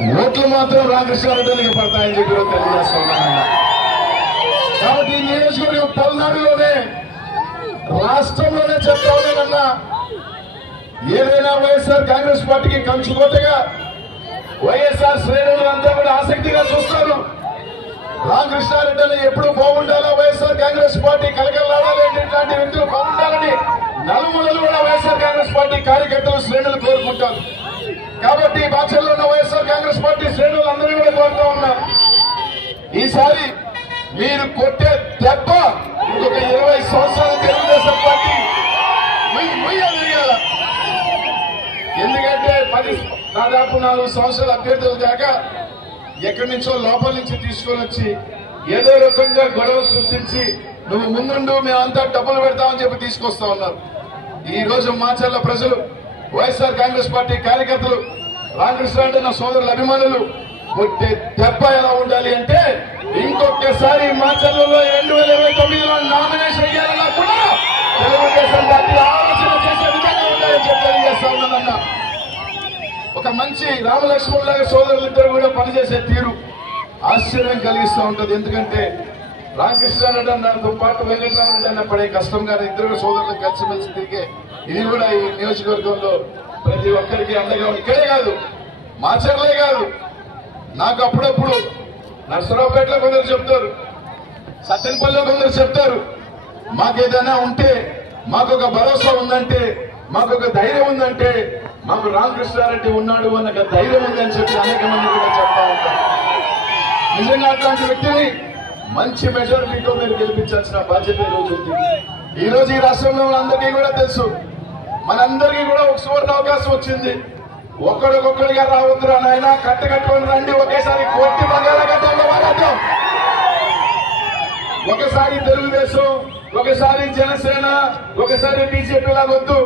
ఓట్లు మాత్రం రామకృష్ణారెడ్డికి పడతాయని చెప్పి తెలియజేస్తున్నానన్నా. కాబట్టి ఈ నియోజకవర్గం పల్నాడులోనే రాష్ట్రంలోనే చెప్తా ఉన్నానన్నా, ఏదైనా వైఎస్ఆర్ కాంగ్రెస్ పార్టీకి కంచుకోటగా వైఎస్ఆర్ శ్రేణులంతా కూడా ఆసక్తిగా చూస్తారు. రామకృష్ణారెడ్డిని ఎప్పుడు బాగుండాలా, వైఎస్ఆర్ కాంగ్రెస్ పార్టీ కలకలాడాలి, ఇట్లాంటి వ్యక్తులు బాగుండాలని నలుమూలలు కూడా వైఎస్ఆర్ కాంగ్రెస్ పార్టీ కార్యకర్తలు శ్రేణులు కోరుకుంటారు. కాబట్టి బాధ్యతలో ఉన్న వైఎస్ఆర్ కాంగ్రెస్ పార్టీ శ్రేణులు అందరూ కూడా కోరుతూ ఉన్నారు, ఈసారి మీరు కొట్టే దెబ్బ ఇంకొక 20 సంవత్సరాలు తెలుగుదేశం పార్టీ ఎందుకంటే దాదాపు 4 సంవత్సరాల అభ్యర్థుల దాకా ఎక్కడి నుంచో లోపల నుంచి తీసుకొని వచ్చి ఏదో రకంగా గొడవ సృష్టించి నువ్వు ముందుండు మేమంతా డబ్బులు పెడతామని చెప్పి తీసుకొస్తా ఉన్నారు. ఈ రోజు మాచర్ల ప్రజలు, వైఎస్ఆర్ కాంగ్రెస్ పార్టీ కార్యకర్తలు, రామకృష్ణారెడ్డి నా సోదరుల అభిమానులు కొట్టే దెబ్బ ఎలా ఉండాలి అంటే ఇంకొకసారి మాచర్లలో 2029లో నామినేషన్ అయ్యారన్నా కూడా తెలుగుదేశం పార్టీ ఆలోచన చేసే విధంగా ఉండాలని చెప్పి తెలియజేస్తా ఉన్నానన్నా. ఒక మంచి రామలక్ష్మణులాగా సోదరులిద్దరు కూడా పనిచేసే తీరు ఆశ్చర్యం కలిగిస్తూ ఉంటది. ఎందుకంటే రామకృష్ణారెడ్డి అన్నతో పాటు వెంకటరామరెడ్డి అన్న పడే కష్టం గారు ఇద్దరు సోదరులు కలిసిమెలిసి తిరిగే ఇది కూడా ఈ నియోజకవర్గంలో ప్రతి ఒక్కరికి అండగా ఇక్కడే కాదు, మాచర్లే కాదు, నాకు అప్పుడప్పుడు నర్సరావుపేటలో కొందరు చెప్తారు, సత్తెనపల్లిలో కొందరు చెప్తారు, మాకేదైనా ఉంటే మాకొక భరోసా ఉందంటే, మాకొక ధైర్యం ఉందంటే మాకు రామకృష్ణారెడ్డి ఉన్నాడు అన్న ధైర్యం ఉందని చెప్పి అనేక మంది కూడా చెప్తా ఉంటారు. నిజంగా అట్లాంటి వ్యక్తిని మంచి మెజారిటీతో మీరు గెలిపించాల్సిన బాధ్యత ఈ రోజు ఉంది. ఈ రోజు ఈ రాష్ట్రంలో అందరికీ కూడా తెలుసు, మనందరికీ కూడా ఒక సువర్ణ అవకాశం వచ్చింది. ఒక్కడికొక్కడిగా రావద్దురా నాయన, కట్టుకొని రండి, ఒకేసారి కోటి బంగాళాఖాతంలో వాడతాం. ఒకసారి తెలుగుదేశం, ఒకసారి జనసేన, ఒకసారి బీజేపీ లాగొద్దు,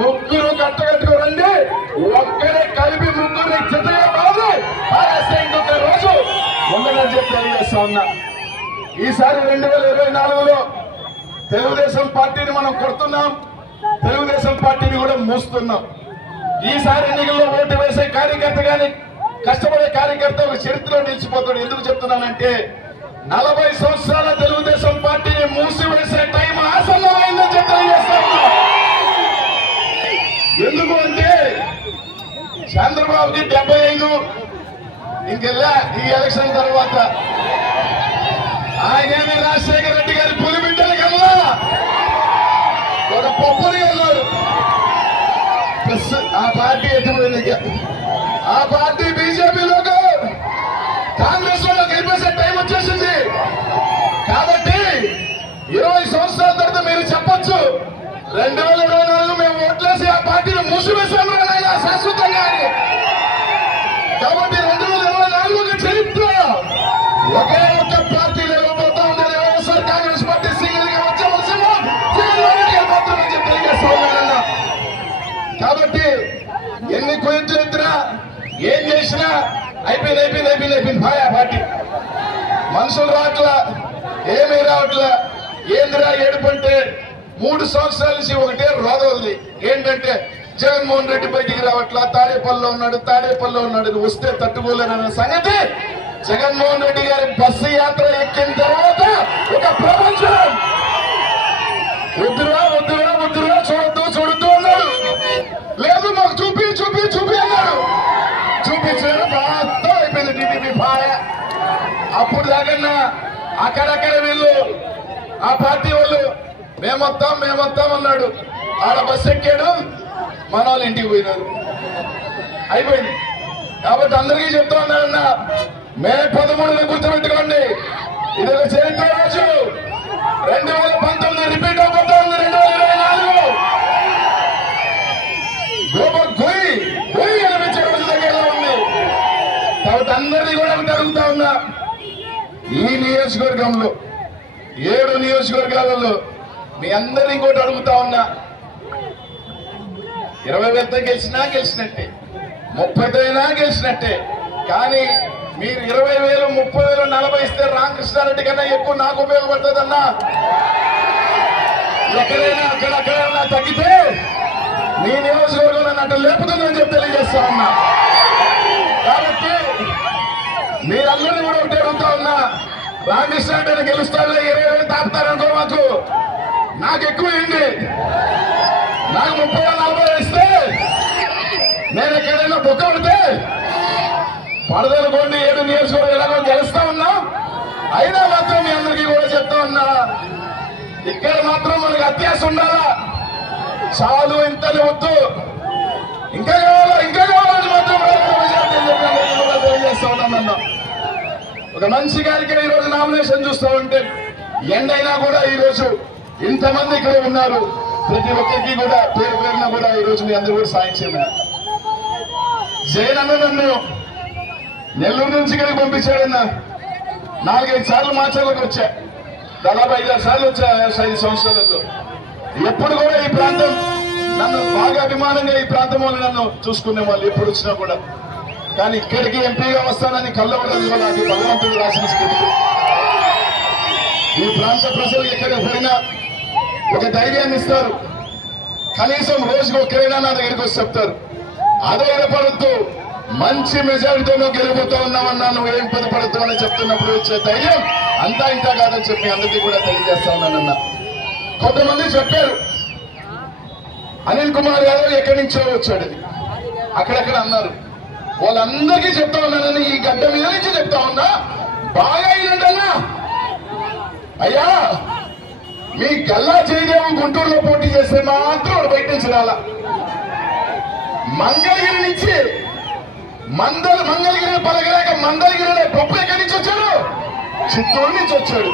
ముగ్గురు కట్టుకోరండి, ఒక్కడే కలిపి ముగ్గురు జతగా బాగు ఇంకొక రోజు ముందుగా చెప్పి తెలియజేస్తా ఉన్నా. ఈసారి 2024లో తెలుగుదేశం పార్టీని మనం కొడుతున్నాం, తెలుగుదేశం పార్టీని కూడా మూస్తున్నాం. ఈసారి ఎన్నికల్లో ఓటు వేసే కార్యకర్త గాని కష్టపడే కార్యకర్త ఒక చరిత్రలో నిలిచిపోతాడు. ఎందుకు చెప్తున్నానంటే 40 సంవత్సరాల తెలుగుదేశం పార్టీని మూసివేసే టైం ఆసన్నమైందని చెప్పి తెలియజేస్తా ఉన్నా. ఎందుకు అంటే చంద్రబాబుకి 75 ఇంకెల్లా ఈ ఎలక్షన్ తర్వాత ఆయనేమి రాజశేఖర రెడ్డి గారి పులిబిడ్డల కల్లా ఒక పొప్పని వెళ్ళారు. ఆ పార్టీ ఎటువంటి ఆ పార్టీ బీజేపీలో కాంగ్రెస్ లో గెలిపేసే టైం వచ్చేసింది. కాబట్టి 20 సంవత్సరాల తర్వాత మీరు చెప్పొచ్చు 2024 మేము ఓట్లేసి ఆ పార్టీని మూసివేశాము శాశ్వతంగా. కాబట్టి 2024 చరిత్ర ఒకే ఒక్క పార్టీ లేకపోతా ఉంది, వైఎస్ఆర్ కాంగ్రెస్ పార్టీ సింగిల్ గా వచ్చే మాత్రమే తెలియజేస్తా ఉన్నానన్నా. కాబట్టి ఎన్ని కుయుట్లు ఎత్తినా ఏం చేసినా అయిపోయింది భాయా పార్టీ. మనుషులు రావట్లా, ఏమీ రావట్లా. ఏందిరా ఏడుపంటే 3 సంవత్సరాల నుంచి ఒకటే రోగం ఉంది. ఏంటంటే జగన్మోహన్ రెడ్డి బయటికి రావట్లా, తాడేపల్లిలో ఉన్నాడు వస్తే తట్టుకోలేనన్న సంగతి జగన్మోహన్ రెడ్డి గారి బస్సు యాత్ర ఎక్కిన తర్వాత ఒక ప్రపంచం వద్దురా చూడొద్దు అన్నాడు. లేదు మాకు చూపి అన్నాడు. చూపించాడు, బాగా అయిపోయింది టీడీపీ భాయ. అప్పుడు దాకన్నా అక్కడక్కడ వీళ్ళు ఆ పార్టీ వాళ్ళు మేమొత్తాం అన్నాడు. ఆడ బస్సు ఎక్కాడు, మన వాళ్ళు ఇంటికి పోయినారు, అయిపోయింది. కాబట్టి అందరికీ చెప్తా ఉన్నారన్నా, మే 13 గుర్తుపెట్టుకోండి, ఇది ఒక చరిత్ర రోజు. 2019 రిపీట్ అయిపోతా ఉంది. 2024 గొయ్యి అనిపించే రోజు దగ్గరలో ఉంది. కాబట్టి అందరినీ కూడా అడుగుతా ఉన్నా, ఈ నియోజకవర్గంలో 7 నియోజకవర్గాలలో మీ అందరినీ ఇంకోటి అడుగుతా ఉన్నా, 20,000తో గెలిచినట్టే, 30తో అయినా గెలిచినట్టే. కానీ మీరు 20,000, 30,000, 40 ఇస్తే రామకృష్ణారెడ్డి కన్నా ఎక్కువ నాకు ఉపయోగపడుతుందన్నా. ఎక్కడైనా అక్కడైనా తగ్గితే మీ నియోజకవర్గంలో నన్ను లేపుతుందని చెప్పి తెలియజేస్తా ఉన్నా. కాబట్టి రామకృష్ణ గెలుస్తాడు 20,000 తాపుతారనుకో మాకు నాకు ఎక్కువ ఏంటి నాకు 30,000-40,000 ఇస్తే నేను ఎక్కడైనా బొక్క పడితే పడదనుకోండి 7 నియోజకవర్గం ఎలాగో గెలుస్తా ఉన్నా అయినా మాత్రం మీ అందరికీ కూడా చెప్తా ఉన్నా ఇక్కడ మాత్రం మనకు అత్యాశ ఉండాలా చాలు ఇంతని వద్దు ఇంకా కావాలని మాత్రం తెలియజేస్తా ఉన్నామన్నా ఒక మంచి గారికి ఈ రోజు నామినేషన్ చూస్తా ఉంటే ఎండైనా కూడా ఈ రోజు ఇంతమంది ఇక్కడ ఉన్నారు ప్రతి ఒక్కరికి కూడా పేరు పేరున కూడా ఈ రోజు మీ అందరూ కూడా సాయం చేయమని జగన్ అన్న నన్ను నెల్లూరు నుంచి ఇక్కడికి పంపించాడన్న 4-5 సార్లు మాచర్లకు వచ్చా దాదాపు 5-6 సార్లు వచ్చా 5 సంవత్సరాలతో ఎప్పుడు కూడా ఈ ప్రాంతం నన్ను బాగా అభిమానంగా ఈ ప్రాంతం వాళ్ళు నన్ను చూసుకునే వాళ్ళు ఎప్పుడు వచ్చినా కూడా కానీ ఇక్కడికి ఎంపీగా వస్తానని కళ్ళబడదు కూడా అది భగవంతుడు రాసిన స్క్రిప్ట్ ఈ ప్రాంత ప్రజలు ఎక్కడికి పోయినా ఒక ధైర్యాన్ని ఇస్తారు కనీసం రోజుకు ఒక్కరైనా నా దగ్గరికి వచ్చి చెప్తారు అధైర్యపడద్దు మంచి మెజారిటీతో గెలిపోతా ఉన్నామన్నా నువ్వు ఏం పదపడద్దు అని చెప్తున్నప్పుడు వచ్చే ధైర్యం అంతా ఇంత కాదని చెప్పి అందరికీ కూడా తెలియజేస్తా ఉన్నానన్నా కొంతమంది చెప్పారు అనిల్ కుమార్ యాదవ్ ఎక్కడి నుంచో వచ్చాడు అక్కడక్కడ అన్నారు వాళ్ళందరికీ చెప్తా ఉన్నానని ఈ గడ్డ మీద నుంచి చెప్తా ఉన్నా బాగా అయిందన్నా అయ్యా మీ గల్లా జయదేవ్ గుంటూరులో పోటీ చేస్తే మాత్రం బయట నుంచి రాలా మంగళగిరి నుంచి మంగళగిరి పలకలేక మందలగిరి పప్పు ఎక్కడి నుంచి వచ్చాడు చిత్తూరు నుంచి వచ్చాడు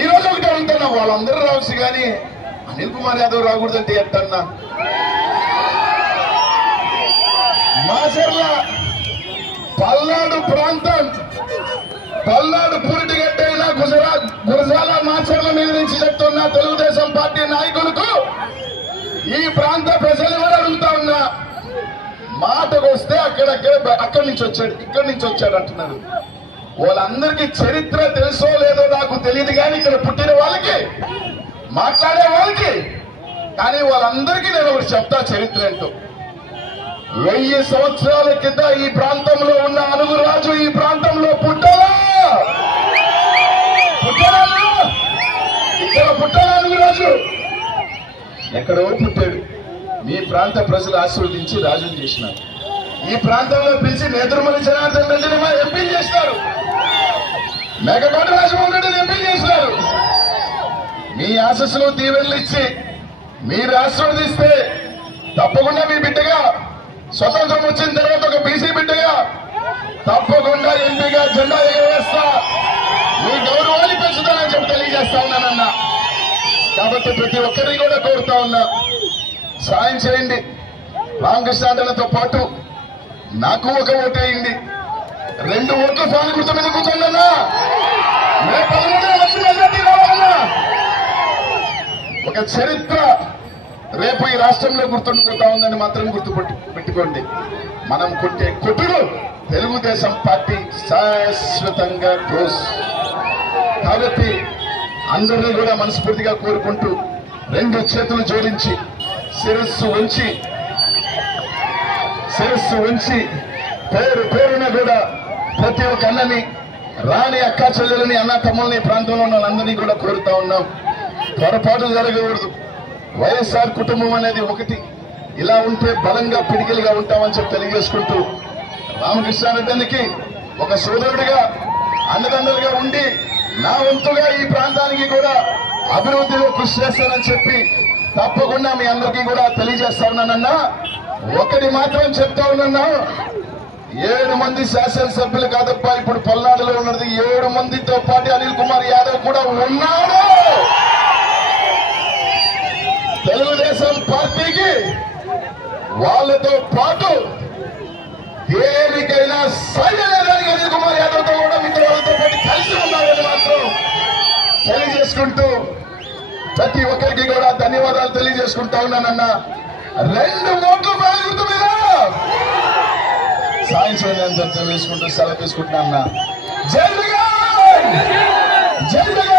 ఈ రోజు ఒకటి అడుగుతున్నా వాళ్ళందరూ రావచ్చు కానీ అనిల్ కుమార్ యాదవ్ రాకూడదంటే ఎట్టన్నా మాచర్ల పల్నాడు ప్రాంతం పల్నాడు పూరిటిగడ్డ అయినా గురజాల మాచర్ల మీద నుంచి చెప్తున్నా తెలుగుదేశం పార్టీ నాయకులకు ఈ ప్రాంత ప్రజలు కూడా అడుగుతా ఉన్నా మాటకు వస్తే అక్కడి నుంచి వచ్చాడు ఇక్కడి నుంచి వచ్చాడు అంటున్నారు వాళ్ళందరికీ చరిత్ర తెలుసో లేదో నాకు తెలియదు కానీ ఇక్కడ పుట్టిన వాళ్ళకి మాట్లాడే వాళ్ళకి కానీ వాళ్ళందరికీ నేను ఒకటి చెప్తా చరిత్ర ఏంటో 1000 సంవత్సరాల కింద ఈ ప్రాంతంలో ఉన్న అనుగు రాజు ఈ ప్రాంతంలో పుట్టాలా ఇక్కడ పుట్టాలా అనుగు రాజు ఎక్కడో పుట్టాడు మీ ప్రాంత ప్రజలు ఆశీర్వదించి రాజుని చేసినారు ఈ ప్రాంతంలో పిలిచి నేదురుమల్లి జనార్దన్ రెడ్డిని మా ఎంపీ చేస్తారు మేకపాటి రాజమోహన్ రెడ్డిని ఎంపీ చేసినారు మీ ఆశస్సులు దీవెనలు ఇచ్చి మీరు ఆశీర్వదిస్తే తప్పకుండా మీ బిడ్డగా స్వతంత్రం వచ్చిన తర్వాత ఒక బీసీ బిడ్డగా తప్పకుండా ఎంపీగా జెండా ఎగరవేస్తా మీ గౌరవాన్ని పెంచుతానని చెప్పి తెలియజేస్తా ఉన్నానన్నా కాబట్టి ప్రతి ఒక్కరిని కూడా కోరుతా ఉన్నా సాయం చేయండి రామకృష్ణ పాటు నాకు ఒక ఓటు వేయండి 2 ఓట్లు ఫ్యాన్ గుర్తు మీద కూర్చోండన్నా మే 13 వచ్చి మెజార్టీ రావాలన్నా ఒక చరిత్ర రేపు ఈ రాష్ట్రంలో గుర్తుండిపోతా ఉందని మాత్రం పెట్టుకోండి మనం కొట్టే కొట్టుడు తెలుగుదేశం పార్టీ శాశ్వతంగా క్లోజ్ కాబట్టి అందరినీ కూడా మనస్ఫూర్తిగా కోరుకుంటూ 2 చేతులు జోడించి శిరస్సు ఉంచి పేరు పేరున కూడా ప్రతి ఒక్క అన్నని రాని అక్క చెల్లెలని అన్న తమ్ముల్ని ప్రాంతంలో ఉన్న అందరినీ కూడా కోరుతా ఉన్నాం పొరపాటు జరగకూడదు వైఎస్ఆర్ కుటుంబం అనేది ఒకటి ఇలా ఉంటే బలంగా పిడికిలుగా ఉంటామని చెప్పి తెలియజేసుకుంటూ రామకృష్ణారెడ్డికి ఒక సోదరుడిగా అన్నదండలుగా ఉండి నా వంతుగా ఈ ప్రాంతానికి కూడా అభివృద్ధిలో కృషి చేస్తానని చెప్పి తప్పకుండా మీ అందరికీ కూడా తెలియజేస్తా ఉన్నానన్నా ఒకటి మాత్రం చెప్తా ఉన్నాను 7 మంది శాసనసభ్యులు కాదప్ప ఇప్పుడు పల్నాడులో ఉన్నది 7 మందితో పాటు అనిల్ కుమార్ యాదవ్ కూడా ఉన్నాడు తెలుగుదేశం పార్టీకి వాళ్ళతో పాటు దేనికైనా సైన్యదానికి అనిల్ కుమార్ యాదవ్ తో కూడా మిత్రులతో పాటు కలిసి ఉన్నారని మాత్రం తెలియజేసుకుంటూ ప్రతి ఒక్కరికి కూడా ధన్యవాదాలు తెలియజేసుకుంటా ఉన్నానన్నా 2 ఓట్లు గుర్తు మీద సాయం చేయాలని తెలియజేసుకుంటూ సెలవు తీసుకుంటున్నా అన్న జై జగన్